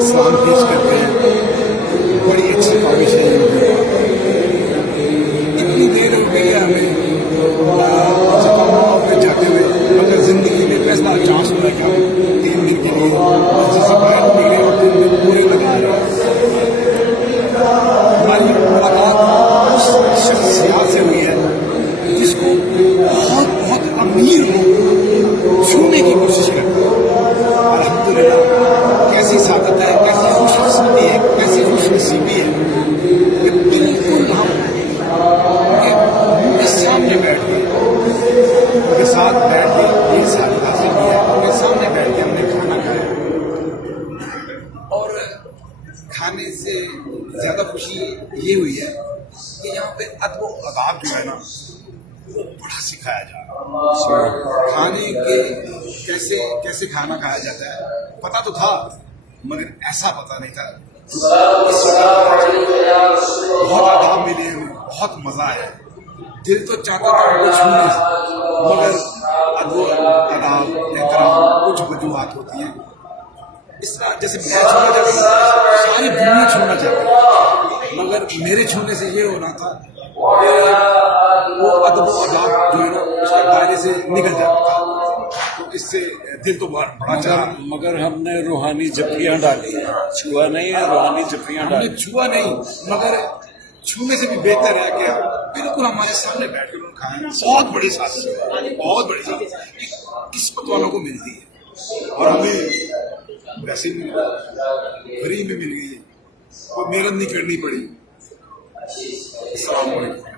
سلام پیش کرتے ہیں. بڑی اچھی کاوش ہے ان کی. اتنی دیر ہو گئی ہے ہمیں پہ جاتے ہوئے، مگر زندگی میں پہلا چانس ہوا کہ ہم 3 دن کے لیے جیسے باہر نکلے اور 3 دن پورے لگا رہے ہیں. ہماری ملاقات اس شخصیات سے ہوئی ہے جس کو بہت بہت امیر لوگ چھونے کی کوشش کرتے ہیں. الحمدللہ کیسی سعادت ہے، کیسی خوش قسمتی ہے، کیسی خوش نصیبی ہے کہ بالکل ہم ان کے سامنے بیٹھ گئے، ان کے ساتھ بیٹھ کے یہ سعادت حاصل کی ہے. ان کے سامنے بیٹھ کے ہم نے کھانا کھایا اور کھانے سے زیادہ خوشی یہ ہوئی ہے کہ یہاں پہ ادب و آداب جو ہے نا وہ بڑا سکھایا جا رہا ہے. کھانے کے کیسے کھانا کھایا جاتا ہے پتہ تو تھا، مگر ایسا پتہ نہیں تھا. بہت آداب ملے ہمیں، بہت مزہ آیا. دل تو چاہتا تھا ان کو چھونے سے، مگر ادب و آداب احترام کچھ وجوہات ہوتی ہیں. اس طرح جیسے میں چھونا چاہتا ہوں، ساری دنیا چھونا چاہتی ہے، مگر میرے چھونے سے یہ ہونا تھا کہ وہ ادب و آداب جو ہے نا اس کے دائرے سے نکل جاتا تھا. تو اس سے دل تو بڑا چاہا، مگر ہم نے روحانی جھپکیاں ڈالی ہیں. چھوا نہیں ہے، روحانی جھپکیاں ہم نے ڈالی. چھوا نہیں، مگر چھونے سے بھی بہتر ہے کہ بالکل ہمارے سامنے بیٹھ کر انہوں نے کھایا. بہت بڑی سعادت ہے، بہت بڑی سعادت قسمت والوں کو ملتی ہے اور ہمیں ویسے مل گئی، فری میں مل گئی، کوئی محنت نہیں کرنی پڑی. السلام علیکم.